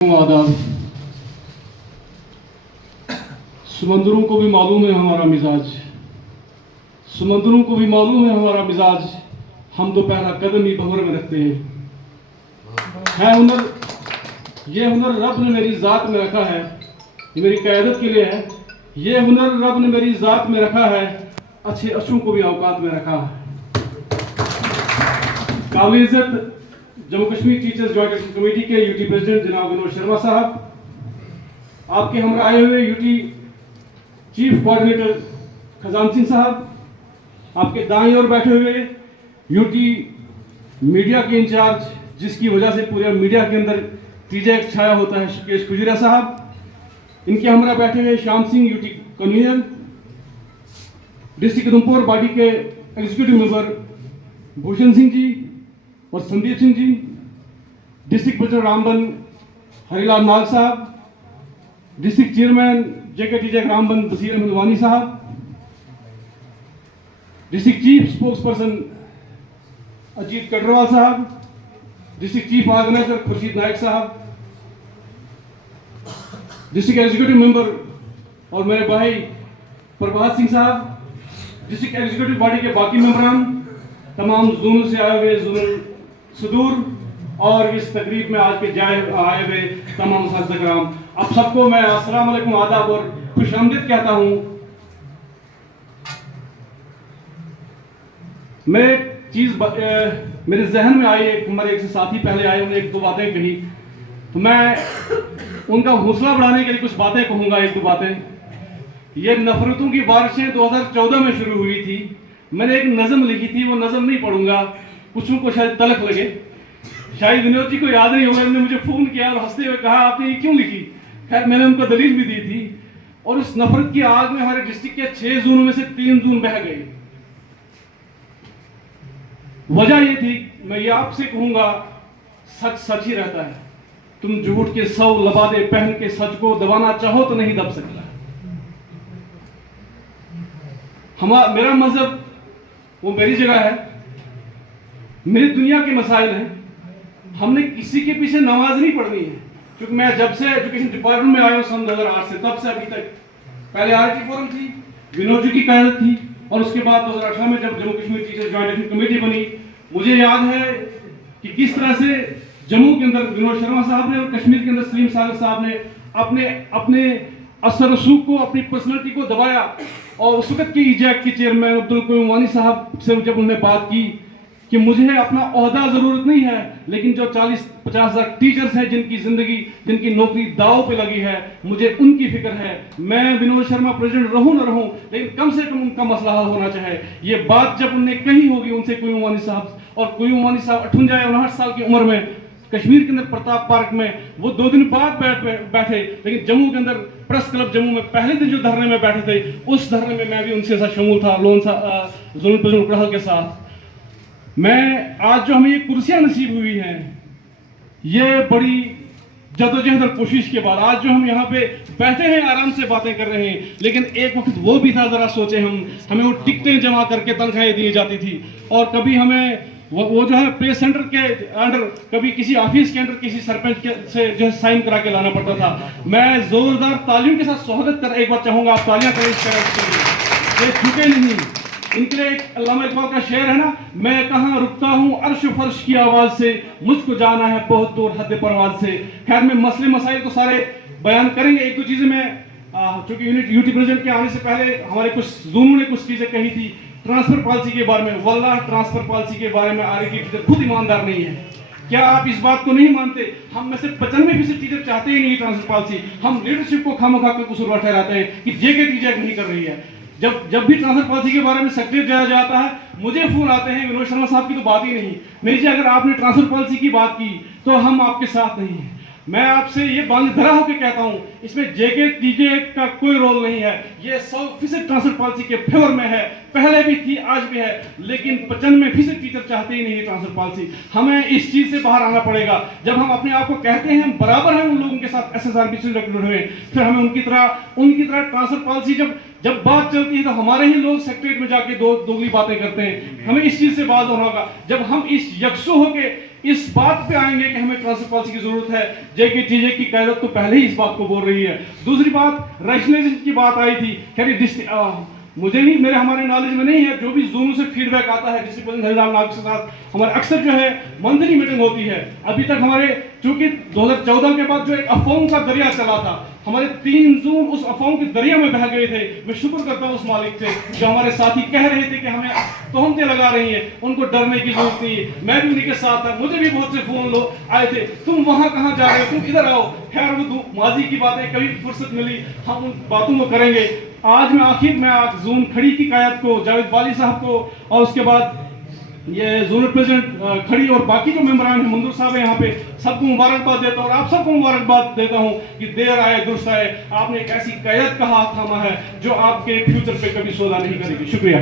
आदाब। समंदरों को भी मालूम है हमारा मिजाज, समंदरों को भी मालूम है हमारा मिजाज। हम तो पहला कदम ही भंवर में रखते हैं। है हुनर, ये हुनर रब ने मेरी ज़ात में रखा है, ये मेरी क़यादत के लिए है। ये हुनर रब ने मेरी ज़ात में रखा है, अच्छे अच्छों को भी औकात में रखा है। काबिल इज़्ज़त Jammu Kashmir teachers joint action committee के यूटी प्रेसिडेंट जनाब विनोद शर्मा साहब, आपके हमरा आए हुए UT chief coordinator Khajan Singh साहब, आपके दाएं ओर बैठे हुए यूटी मीडिया के इंचार्ज, जिसकी वजह से पूरे मीडिया के अंदर टीजे छाया होता है, शुकेश खुजरा साहब, इनके हमरा बैठे हुए Shyam Singh UT convener, district Udhampur body के एग्जीक्यूटिव मेंबर भूषण सिंह जी और Sandeep Singh ji, district president Ramban Harilal Nag Sahab, district chairman JKTJ Ramban Basir Ahmad Wani Sahab, district chief spokes person Ajit Katarwal Sahab, district chief organiser Khurshid Nayak Sahab, district executive member और मेरे भाई प्रभात सिंह साहब, डिस्ट्रिक्ट एग्जीक्यूटिव बॉडी के बाकी मेंबरान, तमाम जोनों से आए हुए जोनल सदूर और इस तकरीब में आज के आए हुए तमाम कराम, आप सबको मैं अस्सलाम वालेकुम, आदाब और खुशामदीद कहता हूँ। मैं चीज़ मेरे जहन में आई, हमारे एक साथी पहले आए, उन्होंने एक दो बातें कही, तो मैं उनका हौसला बढ़ाने के लिए कुछ बातें कहूँगा, एक दो बातें। ये नफरतों की बारिशें 2014 में शुरू हुई थी। मैंने एक नज़म लिखी थी, वो नज़म नहीं पढ़ूंगा, कुछ को शायद तलख लगे, शायद विनोद जी को याद नहीं होगा। उन्होंने मुझे फ़ोन किया और हंसते हुए कहा आपने ये क्यों लिखी। खैर मैंने उनको दलील भी दी थी। और इस नफरत की आग में हमारे डिस्ट्रिक्ट के 6 जोनों में से 3 जोन बह गए। वजह ये थी, मैं ये आपसे कहूंगा, सच सच ही रहता है। तुम झूठ के 100 लबादे पहन के सच को दबाना चाहो तो नहीं दब सकता। मेरा मजहब वो मेरी जगह है, मेरी दुनिया के मसाइल हैं। हमने किसी के पीछे नमाज नहीं पढ़नी है, क्योंकि मैं जब से एजुकेशन डिपार्टमेंट में आया हूँ सन 2008 से, तब से अभी तक, पहले आरटी फोरम थी, विनोद जी की क़यादत थी, और उसके बाद 2018 में जब Jammu Kashmir teachers joint action committee बनी, मुझे याद है कि किस तरह से जम्मू के अंदर विनोद शर्मा साहब ने और कश्मीर के अंदर सलीम सागर साहब ने अपने असर रसूख को, अपनी पर्सनैलिटी को दबाया। और उस वक्त के ईजैक के चेयरमैन अब्दुल कयूम वानी साहब से जब उन्होंने बात की कि मुझे अपना ओहदा ज़रूरत नहीं है, लेकिन जो 40-50 लाख टीचर्स हैं जिनकी ज़िंदगी, जिनकी नौकरी दाव पे लगी है, मुझे उनकी फिक्र है। मैं विनोद शर्मा प्रेसिडेंट रहूं ना रहूं, लेकिन कम से कम उनका मसला हल होना चाहिए। ये बात जब उनने कही होगी उनसे कयूम वानी साहब, और कयूम वानी साहब 58-59 साल की उम्र में कश्मीर के अंदर प्रताप पार्क में वो 2 दिन बाद बैठे, लेकिन जम्मू के अंदर प्रेस क्लब जम्मू में पहले दिन जो धरने में बैठे थे, उस धरने में मैं भी उनके साथ शामिल था, जोनल प्रेसिडेंट उपराहल के साथ। मैं आज जो हमें ये कुर्सियां नसीब हुई हैं, ये बड़ी जदोजहद और कोशिश के बाद आज जो हम यहाँ पे बैठे हैं, आराम से बातें कर रहे हैं। लेकिन एक वक्त वो भी था, जरा सोचे हमें वो टिकटें जमा करके तनख्वाहें दी जाती थी, और कभी हमें वो जो है प्ले सेंटर के अंडर, कभी किसी ऑफिस के अंडर किसी सरपंच से जो है साइन करा के लाना पड़ता था। मैं जोरदार तालियों के साथ स्वागत कर एक बार चाहूंगा, आप तालियां करें इस तरह के, ये झुके नहीं। इनके लिए एक अल्लामा इकबाल का शेर है ना, मैं कहाँ रुकता हूँ अर्श फर्श की आवाज से, मुझको जाना है बहुत दूर हद परवाज से। खैर में मसले मसाइल तो सारे बयान करेंगे। एक दो चीजें मैं, चूंकि यूटी प्रेसिडेंट के आने से पहले हमारे कुछ जोनों ने कुछ चीजें कही थी ट्रांसफर पॉलिसी के बारे में। वल्लाह ट्रांसफर पॉलिसी के बारे में आरटी टीचर खुद ईमानदार नहीं है। क्या आप इस बात को नहीं मानते? हम में से 95% टीचर चाहते ही नहीं ट्रांसफर पॉलिसी। हम लीडरशिप को खामखा के कसूरवार ठहराते हैं कि जेके टीचर नहीं कर रही है। जब भी ट्रांसफर पॉलिसी के बारे में सेक्रेटरी जाया जाता है, मुझे फोन आते हैं, विनोद शर्मा साहब की तो बात ही नहीं। मेरी जी अगर आपने ट्रांसफर पॉलिसी की बात की तो हम आपके साथ नहीं हैं। मैं आपसे ये बांध धरा होकर कहता हूं, इसमें जेके टीजे का कोई रोल नहीं है। ये 100% ट्रांसफर पॉलिसी के फेवर में है, पहले भी थी, आज भी है। लेकिन 95% टीचर चाहते ही नहीं है ट्रांसफर पॉलिसी। हमें इस चीज से बाहर आना पड़ेगा। जब हम अपने आप को कहते हैं हम बराबर हैं उन लोगों के साथ, SSRB से रिक्रूट हुए, फिर हमें उनकी तरह ट्रांसफर पॉलिसी जब जब बात चलती है तो हमारे ही लोग सेक्रेटरीट में जाके दोगली बातें करते हैं। हमें इस चीज से बाज होना होगा। जब हम इस यकसु होके इस बात पे आएंगे कि हमें ट्रांसफर पॉलिसी की जरूरत है, JKTJ की क़यादत तो पहले ही इस बात को बोल रही है। दूसरी बात रैशनलाइजेशन की बात आई थी, खैर मुझे नहीं, मेरे हमारे नॉलेज में नहीं है, जो भी जोनों से फीडबैक आता है डिस्ट्रिक्ट प्रेसिडेंट हरिलाल नाग के साथ हमारे अक्सर जो है मंथली मीटिंग होती है। अभी तक हमारे चूंकि 2014 के बाद जो एक अफवाहों का दरिया चला था, हमारे 3 जून उस अफवाहों के दरिया में बह गए थे। मैं शुक्र करता हूं उस मालिक से जो हमारे साथी कह रहे थे कि हमें तोहमतें लगा रही हैं, उनको डरने की जरूरत नहीं है। मैं भी उन्हीं के साथ था, मुझे भी बहुत से फोन लोग आए थे, तुम वहां कहां जा रहे हो, तुम इधर आओ। खैर वो माजी की बातें, कभी फुर्सत मिली हम उन बातों को करेंगे। आज मैं आखिर में जोन खड़ी की कायद को, जावेद वाली साहब को, और उसके बाद ये जोनल प्रेसिडेंट खड़ी और बाकी जो मेंबरान हैं, मंजूर साहब है यहाँ पे, सबको मुबारकबाद देता हूँ और आप सबको मुबारकबाद देता हूँ कि देर आए दुरुस्त आए। आपने एक ऐसी क़यादत का हाथ थामा है जो आपके फ्यूचर पे कभी सौदा नहीं करेगी। शुक्रिया।